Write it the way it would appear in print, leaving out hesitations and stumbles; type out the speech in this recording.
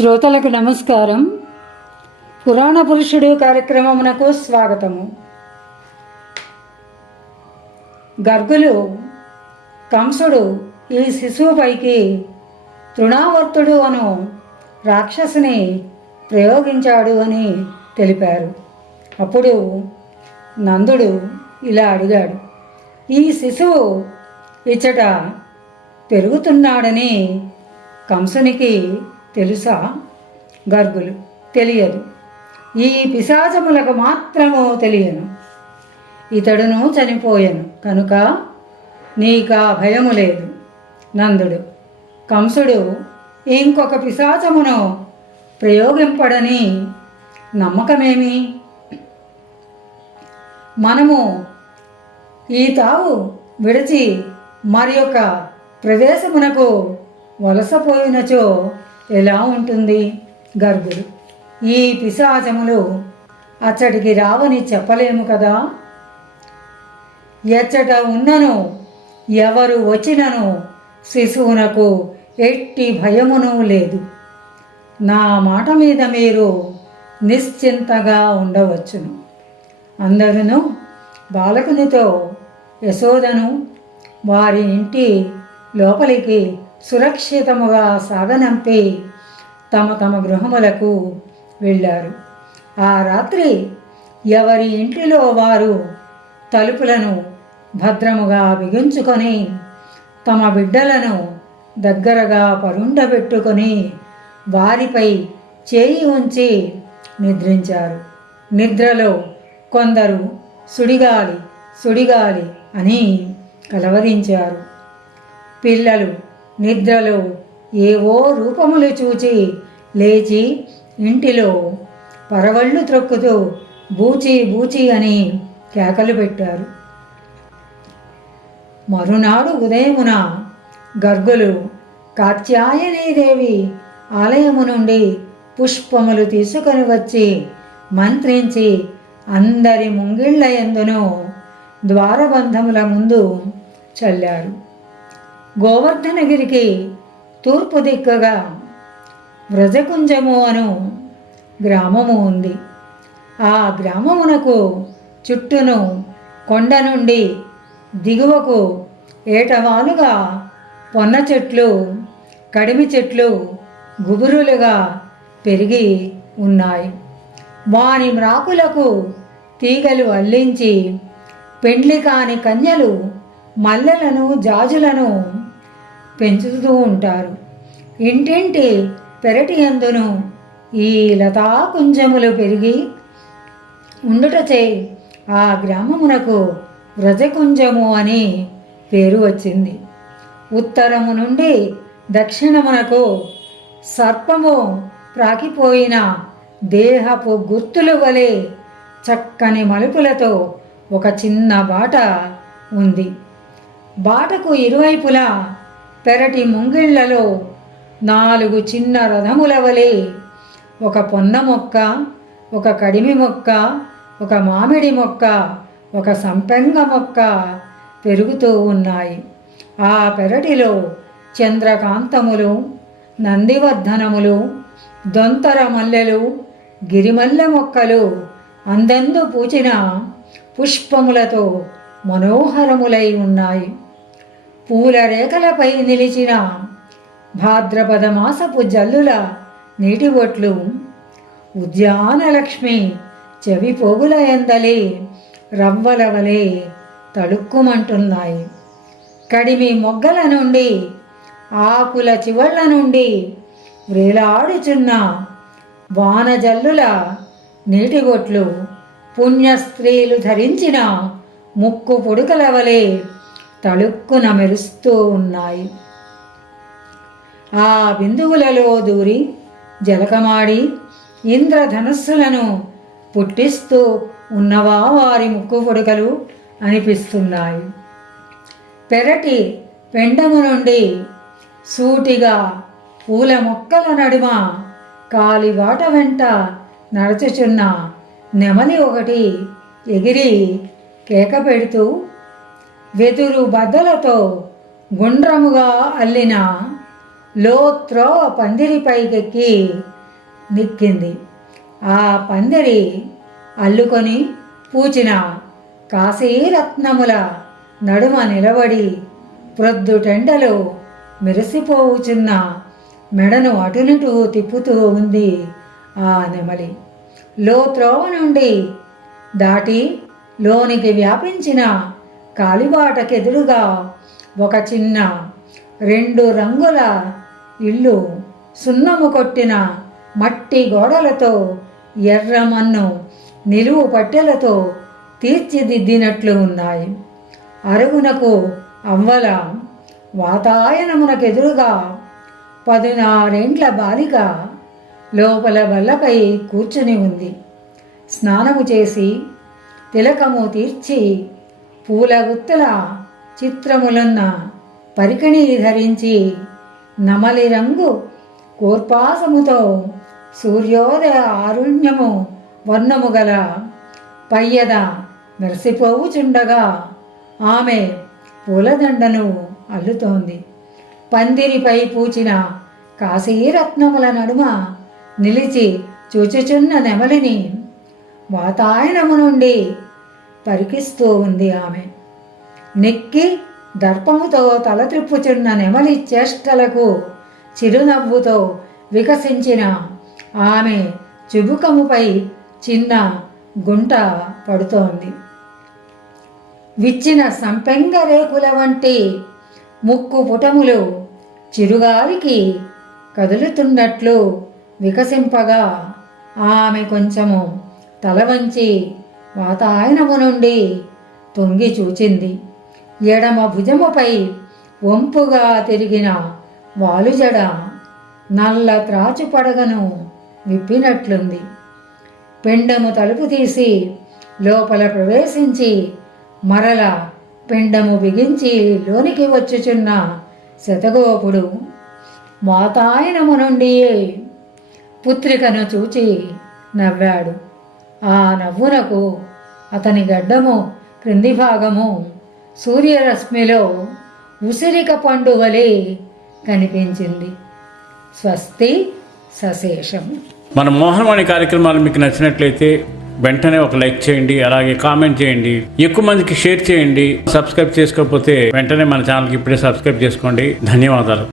శ్రోతలకు నమస్కారం. పురాణ పురుషుడు కార్యక్రమమునకు స్వాగతము. గర్గులు కంసుడు ఈ శిశువుపైకి తృణావర్తుడు అను రాక్షసుని ప్రయోగించాడు అని తెలిపారు. అప్పుడు నందుడు ఇలా అడిగాడు, ఈ శిశువు ఇచ్చట పెరుగుతున్నాడని కంసునికి తెలుసా? గర్గులు, తెలియదు. ఈ పిశాచములకు మాత్రము తెలియను. ఇతడును చనిపోయాను కనుక నీకా భయము లేదు. నందుడు, కంసుడు ఇంకొక పిశాచమును ప్రయోగింపడని నమ్మకమేమి? మనము ఈ తావు విడిచి మరి యొక్క ప్రదేశమునకు వలసపోయినచో ఎలా ఉంటుంది? గర్గులు, ఈ పిశాచములు అచ్చటికి రావని చెప్పలేము కదా. ఎచ్చట ఉన్నను ఎవరు వచ్చినను శిశువునకు ఎట్టి భయమును లేదు. నా మాట మీద మీరు నిశ్చింతగా ఉండవచ్చును. అందరూ బాలకునితో యశోదను వారి ఇంటి లోపలికి సురక్షితముగా సాగనంపి తమ తమ గృహములకు వెళ్ళారు. ఆ రాత్రి ఎవరి ఇంటిలో వారు తలుపులను భద్రముగా బిగించుకొని తమ బిడ్డలను దగ్గరగా పరుండబెట్టుకొని వారిపై చేయి ఉంచి నిద్రించారు. నిద్రలో కొందరు సుడిగాలి సుడిగాలి అని కలవరించారు. పిల్లలు నిద్రలో ఏవో రూపములు చూచి లేచి ఇంటిలో పరవళ్ళు త్రొక్కుతూ బూచి బూచి అని కేకలు పెట్టారు. మరునాడు ఉదయమున గర్గులు కాత్యాయనీదేవి ఆలయము నుండి పుష్పములు తీసుకొని వచ్చి మంత్రించి అందరి ముంగిళ్ళ యందును ద్వారబంధముల ముందు చల్లారు. గోవర్ధనగిరికి తూర్పు దిక్కుగా వ్రజకుంజము అను గ్రామము ఉంది. ఆ గ్రామమునకు చుట్టూను కొండ నుండి దిగువకు ఏటవాలుగా పొన్న చెట్లు కడిమి చెట్లు గుబురులుగా పెరిగి ఉన్నాయి. వాని మ్రాకులకు తీగలు అల్లించి పెండ్లి కాని కన్యలు మల్లెలను జాజులను పెంచుతూ ఉంటారు. ఇంటింటి పెరటి యందును ఈ లతాకుంజములు పెరిగి ఉండుటచే ఆ గ్రామమునకు వ్రజకుంజము అని పేరు వచ్చింది. ఉత్తరము నుండి దక్షిణమునకు సర్పము ప్రాకిపోయిన దేహపు గుర్తులు వలె చక్కని మలుపులతో ఒక చిన్న బాట ఉంది. బాటకు ఇరువైపులా పెరటి ముంగిళ్లలో 4 చిన్న రథముల వలె ఒక పొన్న మొక్క, ఒక కడిమి మొక్క, ఒక మామిడి మొక్క, ఒక సంపెంగ మొక్క పెరుగుతూ ఉన్నాయి. ఆ పెరటిలో చంద్రకాంతములు, నందివర్ధనములు, దొంతర మల్లెలు, గిరిమల్లె మొక్కలు అందెందు పూచిన పుష్పములతో మనోహరములై ఉన్నాయి. పూల రేఖలపై నిలిచిన భాద్రపద మాసపు జల్లుల నీటి బొట్లు ఉద్యానలక్ష్మి చెవి పోగుల ఎందలి రవ్వల వలె తళుక్కుమంటున్నాయి. కడిమి మొగ్గల నుండి ఆకుల చివళ్ళ నుండి వ్రేలాడుచున్న వానజల్లుల నీటిగొట్లు పుణ్యస్త్రీలు ధరించిన ముక్కు పొడుకల వలె తళుక్కున మెరుస్తూ ఉన్నాయి. ఆ బిందువులలో దూరి జలకమాడి ఇంద్రధనస్సులను పుట్టిస్తూ ఉన్నవా వారి ముక్కు పొడుకలు అనిపిస్తున్నాయి. పెరటి పెండము నుండి సూటిగా పూల మొక్కల నడుమ కాలిబాట వెంట నడుచుచున్న నెమలి ఒకటి ఎగిరి కేక పెడుతూ వెదురు బద్దలతో గుండ్రముగా అల్లిన లోత్రోవ పందిరిపైకెక్కి నిక్కింది. ఆ పందిరి అల్లుకొని పూచిన కాశీరత్నముల నడుమ నిలబడి ప్రొద్దుటెండలో మెరిసిపోవుచున్న మెడను అటునిటూ తిప్పుతూ ఉంది ఆ నెమలి. లోత్రోవ నుండి దాటి లోనికి వ్యాపించిన కాలిబాటకెదురుగా ఒక చిన్న 2 రంగుల ఇల్లు సున్నము కొట్టిన మట్టి గోడలతో ఎర్రమన్ను నిలువు పట్టెలతో తీర్చిదిద్దినట్లు ఉన్నాయి. అరుగునకు అవ్వల వాతాయనమునకెదురుగా 16 బాలిక లోపల బల్లపై కూర్చుని ఉంది. స్నానము చేసి తిలకము తీర్చి పూల గుత్తుల చిత్రములున్న పరికిణి ధరించి నమలి రంగు కోర్పాసముతో సూర్యోదయ ఆరుణ్యము వర్ణము గల పయ్యద మెరిసిపోవుచుండగా ఆమె పూలదండను అల్లుతోంది. పందిరిపై పూచిన కాశీరత్నముల నడుమ నిలిచి చూచుచున్న నెమలిని వాతాయనము నుండి పరికిస్తూ ఉంది ఆమె. నెక్కి దర్పముతో తల త్రిప్పుచున్న నెమలి చేష్టలకు చిరునవ్వుతో వికసించిన ఆమె చుబుకముపై చిన్న గుంట పడుతోంది. విచ్చిన సంపెంగ రేకుల వంటి ముక్కు పుటములు చిరుగాలికి కదులుతున్నట్లు వికసింపగా ఆమె కొంచెము తల వంచి వాతాయనము నుండి తొంగి చూచింది. ఎడమ భుజముపై వంపుగా తిరిగిన వాలుజడ నల్ల త్రాచు పడగను విప్పినట్లుంది. పెండము తలుపు తీసి లోపల ప్రవేశించి మరల పెండము బిగించి లోనికి వచ్చుచున్న శతగోపుడు వాతాయనము నుండి పుత్రికను చూచి నవ్వాడు. ఆ నవ్వునకు అతని గడ్డము క్రింది భాగము సూర్యరశ్మిలో ఉసిరిక పండు వలె కనిపించింది. స్వస్తి సశేషము. మన మోహనవాణి కార్యక్రమాలు మీకు నచ్చినట్లయితే వెంటనే ఒక లైక్ చేయండి, అలాగే కామెంట్ చేయండి, ఎక్కువ మందికి షేర్ చేయండి. సబ్స్క్రైబ్ చేసుకోకపోతే వెంటనే మన ఛానల్కి ఇప్పుడే సబ్స్క్రైబ్ చేసుకోండి. ధన్యవాదాలు.